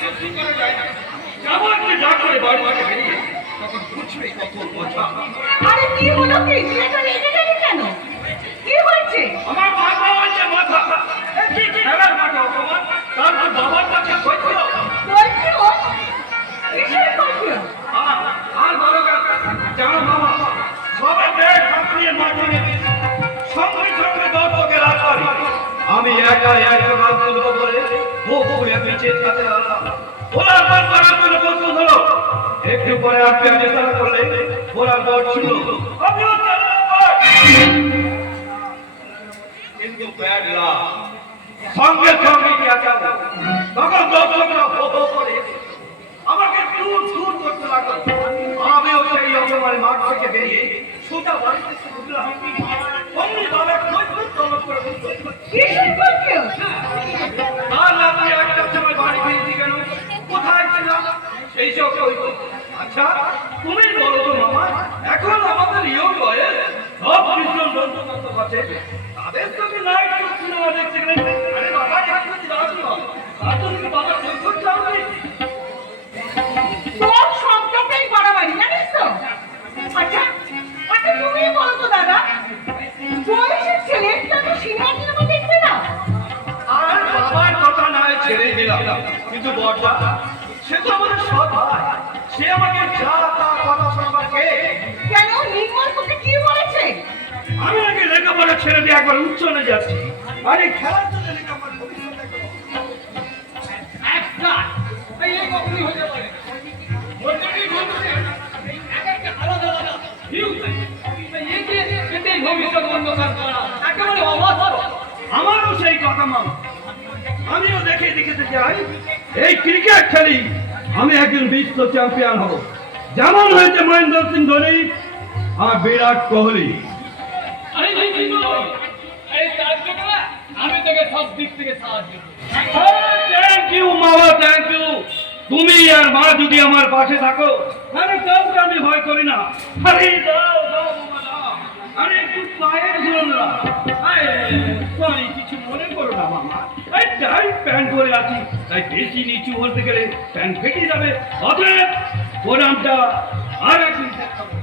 সহ্য করা যায় না। জামাইকে ডাক করে বাড়ি থেকে বেরিয়ে তখন বুঝবে কত মজা। আরে কি হলো কি? এটা রেগে গেলি কেন? কি হয়েছে? আমার মাথা হচ্ছে মাথা। কি খেলার মাঠে অপমান, তারপর বাবার কাছে কৈফিয়ত। কৈফিয়ত? কিসের কৈফিয়ত? আর বড় কথা জানো বাবা, সবে পেট ফাটিয়ে মাটিয়ে সঙ্গে সঙ্গে দর্শকে রাখি। আমি একা একটা রাত তুলব বলে বউকে নিচে কাছে আনলাম। ওনার পর করার জন্য প্রস্তুত হলো। একটু পরে আপনি চেষ্টা করলে ওনার দর ছিল, আমিও কিন্তু ব্যাড লাক, সঙ্গে সঙ্গে চেঁচাবো। তখন দর্শকরা হো হো করে আমাকে দূর দূর করতে লাগলো। আমিও সেই অপমানে মাঠ থেকে বেরিয়ে সোজা বাড়িতে ঢুকলাম। অমনি বাবা কৈফিয়ত তলব করে বলল, কিসের কৈফিয়ত? আর রাত্রে একটার সময় বাড়ি ফিরেছি কেন, কোথায় ছিলাম, সেই সব কৈফিয়ত। আচ্ছা তুমি বলো তো মামা, এখন আমাদের ইয়ং বয়েস সব ভীষণ বন্ধু-বান্ধব আছে, তাদের সঙ্গে নাইট সিনেমা দেখতে গেলে আরে বাবা একটু দাঁড়াতে হয়, তার জন্য বাবা কৈফিয়ত চাওনি। তোর সবটাই বাড়াবাড়ি, জানিস তো? আচ্ছা আচ্ছা তুমি বলো তো দাদা, বয়সের ছেলে তাকে সিনেমা দেখবে না? আর বাবার কথা নয় ছেড়ে দিলাম, কিন্তু বড়দা সে তো আমাদের সৎ ভাই, সে আমাকে যা তা কথা শোনাবার কে? কেন? নির্মল তোকে কি বলেছে? আমি আগে লেখাপড়া ছেড়ে দিয়ে একবার উচ্চনে যাচ্ছি, আরে খেলার জন্য লেখাপড়া ভবিষ্যৎ দেখো। একটা এই কখনই হতে পারে প্রত্যেকই বন্ধুকে এক একটা আলাদা আলাদা ভিউ থাকে, এই যে এটাই ভবিষ্যৎ অন্ধকার করা একেবারে অবাক। আমারও সেই কথা মামা, আমিও দেখে দেখতে চাই এই ক্রিকেট খেলি আমি একজন বিশ্ব চ্যাম্পিয়ন হব, যেমন হয়েছে মহেন্দ্র সিং ধোনি আর বিরাট কোহলি। আমি তোকে সব দিক থেকে সাহায্য করব। থ্যাংক ইউ মামা, থ্যাংক ইউ। তুমি আর মা যদি আমার পাশে থাকো তাহলে কাউকে আমি ভয় করি না। আরে দাও দাও মামা দাও, আরে একটু পায়ের ধরুন না। সরি কিছু মনে করো না মামা, এই টাইট প্যান্ট পরে আছি তাই বেশি নিচু হতে গেলে প্যান্ট ফেটে যাবে, অতএব প্রোগ্রামটা আর একদিন থাকতে হবে।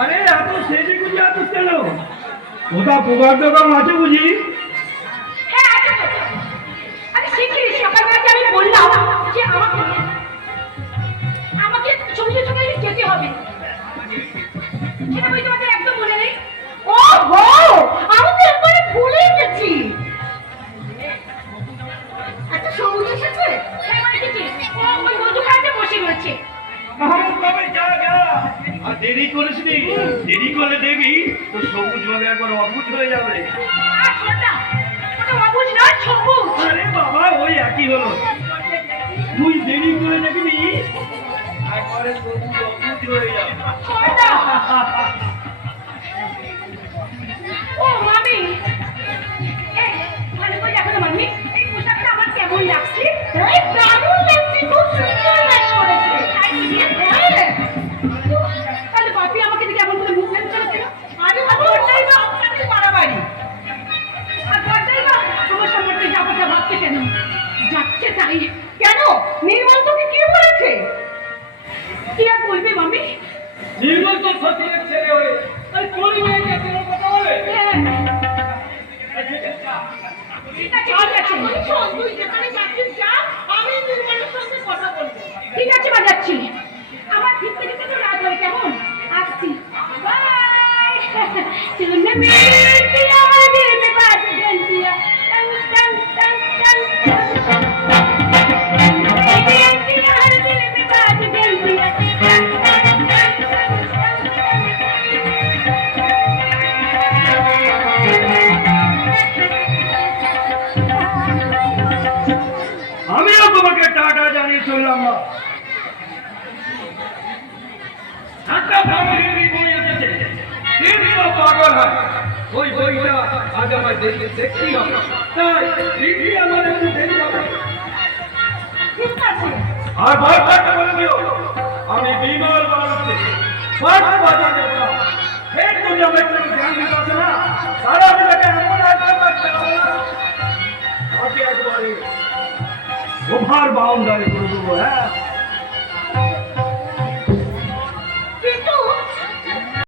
আরে এত সেজে গুজে আছিস কেন? ওটা পোকার দোকান আছে বুঝি? হ্যাঁ আছে তো। আরে শিগগিরই সকালবেলা আমি বললাম যে আমাকে সঙ্গে সঙ্গে যেতে হবে, সেটা বই তোমাদের একদম মনে নেই? ও হো, আমি তো একবারে ভুলে গেছি। আচ্ছা সবুজ এসেছে? হ্যাঁ এসেছে, ও ওই মধুখাতে বসে রয়েছে। আর দেরি করিস নি, দেরি করে দেখবি তো সবুজ ভাবে একবার অবুঝ হয়ে যাবে। অবুঝ নয় সবুজ। আরে বাবা ওই একই হলো, তুই দেরি করে দেখবি একবারে সবুজ অবুঝ হয়ে যাবে। ও মামি, এই ভালো করে দেখো না মামি, এই পোশাকটা আমার কেমন লাগছে? এই দারুণ লাগছে, খুব সুন্দর ম্যাচ করেছে। তাহলে বাপি আমাকে দেখে এমন করে মুখ ফেলে চলে কেন? আরে বড়টাই বা আপনাদের বাড়াবাড়ি, আর বড়টাই বা তোমার সম্পর্কে যাবটা ভাবছে কেন? যাচ্ছে তাই কেন? নির্মল তোকে কি বলেছে? কি আর বলবে মামি? নির্মল তো সত্যের ছেলে হয়ে আর কোন মেয়েকে এত কথা বলে? ঠিক আছে, তুই যেখানে যাচ্ছিস যা, আমি নির্মলের সঙ্গে কথা বলবো। ঠিক আছে মা, যাচ্ছি। আমার ফিরতে ফিরতে তো রাত হয়, কেমন? আসছি, বাই। চলনে মেরে পিয়া আমার দিল মে বাজ গন পিয়া, টং টং টং টং টং। मेरे पिया हर दिल में बाज गन पिया, टং टং टং टং टং। আমিও তোমাকে টাটা জানিয়ে চললাম না। একটা ফ্যামিলি বই এসেছে, কিন্তু পাগল হয় ওই বইটা আজ আমার দেখতেই হবে। তাই দিদি আমার একটু দেরি হবে। ঠিক আছে। আর ভয় পাঠটা বলে দিও, আমি বিমল বাড়াচ্ছি পাঠ বাজাতে বলা ফের তুমি আমার একটু ধ্যান দিতে আছে না, তারা আমি তাকে এমন একটা পাঠটা তাকে একবারে ওভার বাউন্ডারি করে দেবো। হ্যাঁ